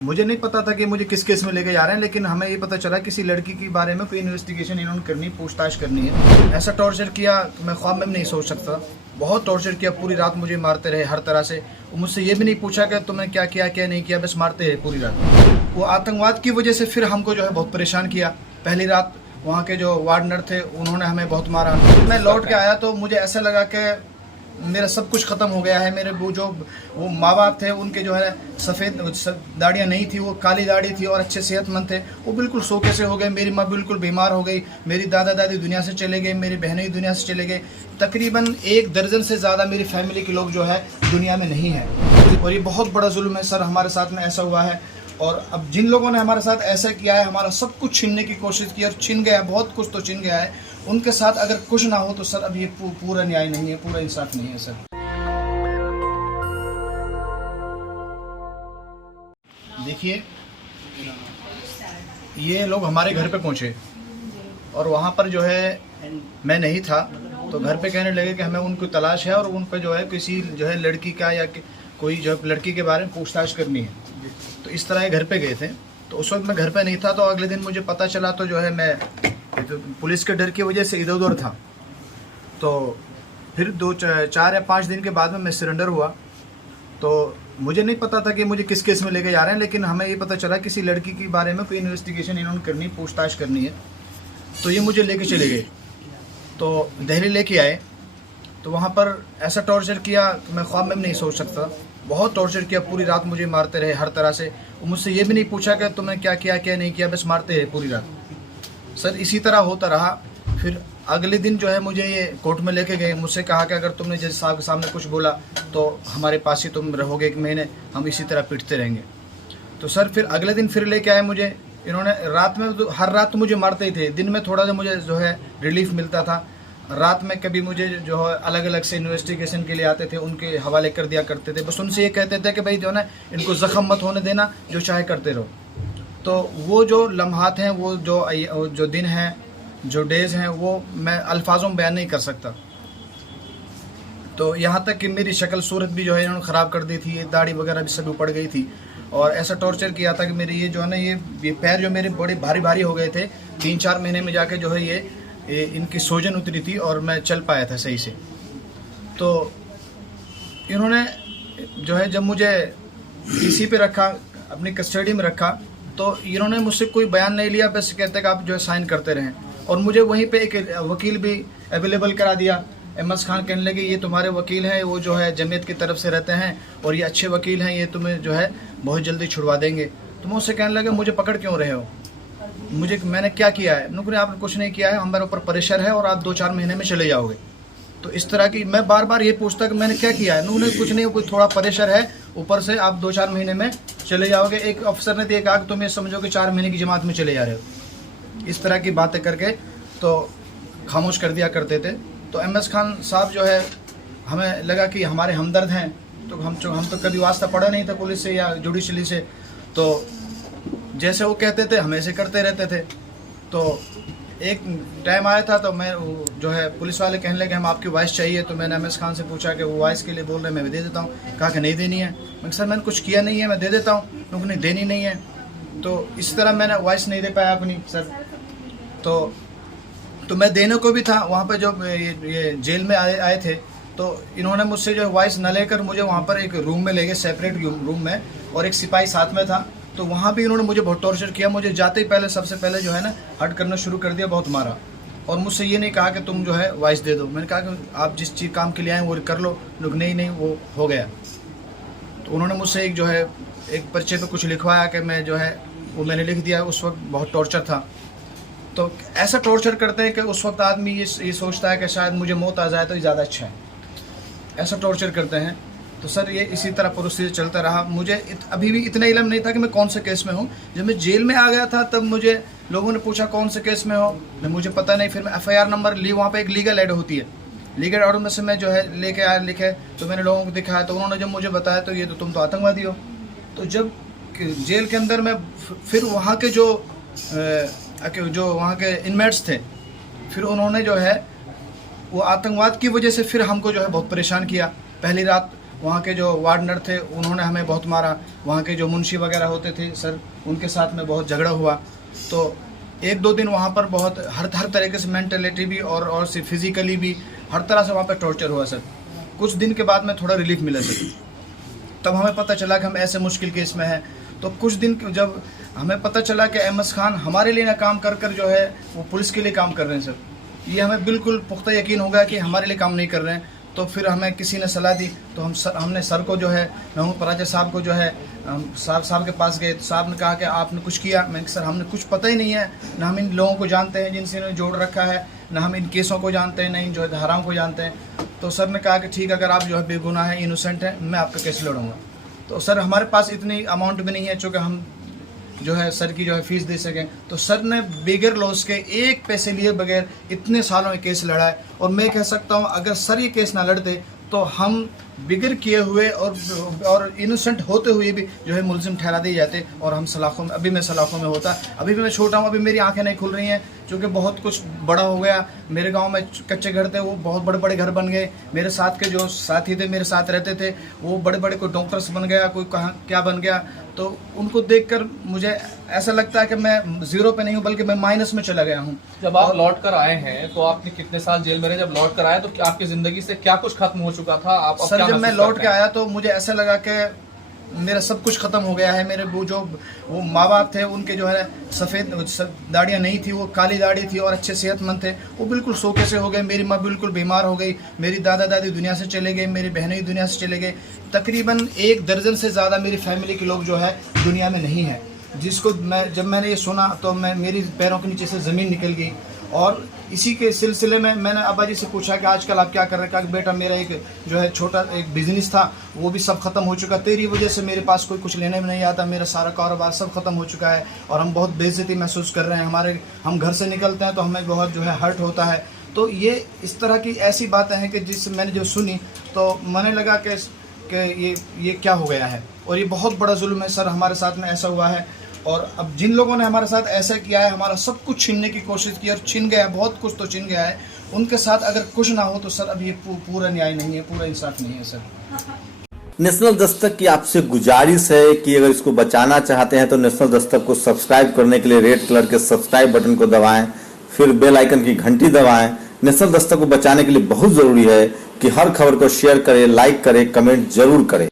मुझे नहीं पता था कि मुझे किस केस में लेके जा रहे हैं, लेकिन हमें ये पता चला किसी लड़की के बारे में कोई इन्वेस्टिगेशन इन्होंने करनी, पूछताछ करनी है। ऐसा टॉर्चर किया मैं ख्वाब में भी नहीं सोच सकता। बहुत टॉर्चर किया, पूरी रात मुझे मारते रहे हर तरह से। मुझसे ये भी नहीं पूछा कि तुमने क्या किया क्या नहीं किया, बस मारते रहे पूरी रात। वो आतंकवाद की वजह से फिर हमको जो है बहुत परेशान किया। पहली रात वहाँ के जो वार्डनर थे उन्होंने हमें बहुत मारा। मैं लौट के आया तो मुझे ऐसा लगा कि मेरा सब कुछ ख़त्म हो गया है। मेरे वो माँ बाप थे, उनके जो है सफ़ेद दाढ़ियाँ नहीं थी, वो काली दाढ़ी थी और अच्छे सेहतमंद थे, वो बिल्कुल सोखे से हो गए। मेरी माँ बिल्कुल बीमार हो गई, मेरी दादा दादी दुनिया से चले गए, मेरी बहनें भी दुनिया से चले गए। तकरीबन 1 दर्जन से ज़्यादा मेरी फैमिली के लोग जो है दुनिया में नहीं हैं। और ये बहुत बड़ा जुल्म है सर, हमारे साथ में ऐसा हुआ है। और अब जिन लोगों ने हमारे साथ ऐसा किया है, हमारा सब कुछ छीनने की कोशिश की और छीन गया, बहुत कुछ तो छीन गया है, उनके साथ अगर कुछ ना हो तो सर अब ये पूरा न्याय नहीं है, पूरा इंसाफ नहीं है सर। देखिए, ये लोग हमारे घर पे पहुंचे और वहाँ पर जो है मैं नहीं था, तो घर पे कहने लगे कि हमें उनको तलाश है और उन पर जो है किसी जो है लड़की का या कोई जो लड़की के बारे में पूछताछ करनी है। तो इस तरह घर पे गए थे। तो उस वक्त मैं घर पे नहीं था, तो अगले दिन मुझे पता चला तो जो है मैं तो पुलिस के डर की वजह से इधर उधर था। तो फिर 4 या 5 दिन के बाद में मैं सरेंडर हुआ। तो मुझे नहीं पता था कि मुझे किस केस में लेके जा रहे हैं, लेकिन हमें ये पता चला किसी लड़की के बारे में कोई इन्वेस्टिगेशन इन्होंने करनी, पूछताछ करनी है। तो ये मुझे लेके चले गए, तो दिल्ली लेके आए। तो वहाँ पर ऐसा टॉर्चर किया कि मैं ख्वाब में भी नहीं सोच सकता। बहुत टॉर्चर किया, पूरी रात मुझे मारते रहे हर तरह से। मुझसे ये भी नहीं पूछा कि तुमने क्या किया क्या नहीं किया, बस मारते रहे पूरी रात। सर इसी तरह होता रहा। फिर अगले दिन जो है मुझे ये कोर्ट में लेके गए। मुझसे कहा कि अगर तुमने जज साहब के सामने कुछ बोला तो हमारे पास ही तुम रहोगे 1 महीने, हम इसी तरह पिटते रहेंगे। तो सर फिर अगले दिन फिर लेके आए मुझे। इन्होंने रात में तो हर रात तो मुझे मारते ही थे, दिन में थोड़ा सा मुझे जो है रिलीफ मिलता था। रात में कभी मुझे जो है अलग अलग से इन्वेस्टिगेशन के लिए आते थे, उनके हवाले कर दिया करते थे। बस उनसे ये कहते थे कि भाई जो है ना, इनको ज़ख्म मत होने देना, जो चाहे करते रहो। तो वो जो लम्हात हैं, वो जो दिन हैं, जो डेज़ हैं, वो मैं अल्फाजों में बयान नहीं कर सकता। तो यहाँ तक कि मेरी शक्ल सूरत भी जो है इन्होंने ख़राब कर दी थी, ये दाढ़ी वगैरह भी सब उपड़ गई थी। और ऐसा टॉर्चर किया था कि मेरे ये जो है ना, ये पैर जो मेरे बड़े भारी भारी हो गए थे। 3-4 महीने में जाके जो है ये इनकी सोजन उतरी थी और मैं चल पाया था सही से। तो इन्होंने जो है जब मुझे पीसी पे रखा, अपनी कस्टडी में रखा, तो इन्होंने मुझसे कोई बयान नहीं लिया, बस कहते कि आप जो है साइन करते रहें। और मुझे वहीं पे एक वकील भी अवेलेबल करा दिया। अहमद खान कहने लगे ये तुम्हारे वकील हैं, वो जो है जमीयत की तरफ से रहते हैं और ये अच्छे वकील हैं, ये तुम्हें जो है बहुत जल्दी छुड़वा देंगे। तो मैं उससे कहने लगे मुझे पकड़ क्यों रहे हो, मैंने क्या किया है? नुकरे आपने कुछ नहीं किया है, हमारे ऊपर प्रेशर है और आप 2-4 महीने में चले जाओगे। तो इस तरह की मैं बार बार ये पूछता कि मैंने क्या किया है। उन्होंने कुछ नहीं, कोई थोड़ा प्रेशर है, ऊपर से आप 2-4 महीने में चले जाओगे। एक अफसर ने तो कहा कि तुम ये समझो कि 4 महीने की जमात में चले जा रहे हो। इस तरह की बातें करके तो खामोश कर दिया करते थे। तो अहमद खान साहब जो है, हमें लगा कि हमारे हमदर्द हैं, तो हम तो कभी वास्ता पड़ा नहीं था पुलिस से या जुडिशली से। तो जैसे वो कहते थे हम ऐसे करते रहते थे। तो एक टाइम आया था तो मैं जो है पुलिस वाले कहने लगे हम आपकी वॉइस चाहिए। तो मैंने अहमद खान से पूछा कि वो वॉइस के लिए बोल रहे हैं, मैं दे देता हूँ। कहा कि नहीं देनी है। मैं सर मैंने कुछ किया नहीं है, मैं दे देता हूँ। लोगों ने देनी नहीं है। तो इस तरह मैंने वॉइस नहीं दे पाया अपनी सर। तो मैं देने को भी था वहाँ पर, जब ये जेल में आए थे तो इन्होंने मुझसे जो वॉइस न लेकर मुझे वहाँ पर एक रूम में ले गए, सेपरेट रूम में, और एक सिपाही साथ में था। तो वहाँ भी इन्होंने मुझे बहुत टॉर्चर किया। मुझे जाते ही पहले सबसे पहले जो है ना हट करना शुरू कर दिया, बहुत मारा। और मुझसे ये नहीं कहा कि तुम जो है वॉइस दे दो। मैंने कहा कि आप जिस चीज़ काम के लिए आए वो कर लो। लोग नहीं वो हो गया। तो उन्होंने मुझसे एक जो है एक पर्चे पे कुछ लिखवाया कि मैं जो है वो मैंने लिख दिया। उस वक्त बहुत टॉर्चर था। तो ऐसा टॉर्चर करते हैं कि उस वक्त आदमी ये सोचता है कि शायद मुझे मौत आ जाए तो ज़्यादा अच्छा है। ऐसा टॉर्चर करते हैं। तो सर ये इसी तरह प्रोसीजर चलता रहा। मुझे अभी भी इतना इल्म नहीं था कि मैं कौन से केस में हूँ। जब मैं जेल में आ गया था तब मुझे लोगों ने पूछा कौन से केस में हो, मुझे पता नहीं। फिर मैं FIR नंबर ली, वहाँ पे एक लीगल एड होती है, लीगल एड में से मैं जो है लेके आया, लिखे। तो मैंने लोगों को दिखाया, तो उन्होंने जब मुझे बताया तो ये तो तुम तो आतंकवादी हो। तो जब जेल के अंदर में फिर वहाँ के जो वहाँ के इनमेट्स थे, फिर उन्होंने जो है वो आतंकवाद की वजह से फिर हमको जो है बहुत परेशान किया। पहली रात वहाँ के जो वार्डनर थे उन्होंने हमें बहुत मारा, वहाँ के जो मुंशी वगैरह होते थे सर उनके साथ में बहुत झगड़ा हुआ। तो 1-2 दिन वहाँ पर बहुत हर तरीके से मेंटलिटी भी और फिज़िकली भी हर तरह से वहाँ पर टॉर्चर हुआ सर। कुछ दिन के बाद में थोड़ा रिलीफ मिला सर, तब हमें पता चला कि हम ऐसे मुश्किल केस में हैं। तो कुछ दिन जब हमें पता चला कि अहमद खान हमारे लिए ना काम कर जो है वो पुलिस के लिए काम कर रहे हैं सर, ये हमें बिल्कुल पुख्ता यकीन हो गया कि हमारे लिए काम नहीं कर रहे हैं। तो फिर हमें किसी ने सलाह दी, तो हमने सर को जो है महमूद पराजा साहब को जो है साहब के पास गए। तो साहब ने कहा कि आपने कुछ किया? मैं सर हमने कुछ पता ही नहीं है, ना हम इन लोगों को जानते हैं जिनसे इन्होंने जोड़ रखा है, ना हम इन केसों को जानते हैं, ना इन जो है धाराओं को जानते हैं। तो सर ने कहा कि ठीक है, अगर आप जो है बेगुनाह है, इनोसेंट है, मैं आपका केस लड़ूंगा। तो सर हमारे पास इतनी अमाउंट भी नहीं है चूँकि हम जो है सर की जो है फीस दे सकें। तो सर ने बगैर लॉस के 1 पैसे लिए बगैर इतने सालों में केस लड़ा है। और मैं कह सकता हूँ अगर सर ये केस ना लड़ते तो हम बिगर किए हुए और इनोसेंट होते हुए भी जो है मुलजिम ठहरा दिए जाते और हम सलाखों में, अभी मैं सलाखों में होता। अभी भी मैं छोटा हूँ, अभी मेरी आंखें नहीं खुल रही हैं क्योंकि बहुत कुछ बड़ा हो गया। मेरे गांव में कच्चे घर थे, वो बहुत बड़े बड़े घर बन गए। मेरे साथ के जो साथी थे, मेरे साथ रहते थे, वो बड़े बड़े कोई डॉक्टर्स बन गया, कोई कहाँ क्या बन गया। तो उनको देखकर मुझे ऐसा लगता है कि मैं जीरो पे नहीं हूँ बल्कि मैं माइनस में चला गया हूँ। जब आप लौट कर आए हैं तो आपने कितने साल जेल में रहे? जब लौट कर आए तो आपकी जिंदगी से क्या कुछ खत्म हो चुका था? आप सर जब मैं लौट के आया तो मुझे ऐसा लगा कि मेरा सब कुछ ख़त्म हो गया है। मेरे वो माँ बाप थे, उनके जो है सफ़ेद दाढ़ियाँ नहीं थी, वो काली दाढ़ी थी और अच्छे सेहतमंद थे, वो बिल्कुल सोखे से हो गए। मेरी माँ बिल्कुल बीमार हो गई, मेरी दादा दादी दुनिया से चले गए, मेरी बहनें भी दुनिया से चले गए। तकरीबन 1 दर्जन से ज़्यादा मेरी फैमिली के लोग जो है दुनिया में नहीं है। जिसको जब मैंने ये सुना तो मेरी पैरों के नीचे से ज़मीन निकल गई। और इसी के सिलसिले में मैंने अब्बा जी से पूछा कि आजकल आप क्या कर रहे हैं? कहा कि बेटा मेरा एक जो है छोटा एक बिज़नेस था, वो भी सब ख़त्म हो चुका। तेरी वजह से मेरे पास कोई कुछ लेने में नहीं आता, मेरा सारा कारोबार सब ख़त्म हो चुका है और हम बहुत बेइज्जती महसूस कर रहे हैं। हम घर से निकलते हैं तो हमें बहुत जो है हर्ट होता है। तो ये इस तरह की ऐसी बातें हैं कि जिससे मैंने जब सुनी तो मैंने लगा कि ये क्या हो गया है और ये बहुत बड़ा जुल्म है सर, हमारे साथ में ऐसा हुआ है। और अब जिन लोगों ने हमारे साथ ऐसा किया है, हमारा सब कुछ छीनने की कोशिश की और छीन गया है, बहुत कुछ तो छीन गया है, उनके साथ अगर कुछ ना हो तो सर अब ये पूरा न्याय नहीं है, पूरा इंसाफ नहीं है सर। नेशनल दस्तक की आपसे गुजारिश है कि अगर इसको बचाना चाहते हैं तो नेशनल दस्तक को सब्सक्राइब करने के लिए रेड कलर के सब्सक्राइब बटन को दबाएं, फिर बेल आइकन की घंटी दबाएं। नेशनल दस्तक को बचाने के लिए बहुत जरूरी है कि हर खबर को शेयर करें, लाइक करें, कमेंट जरूर करें।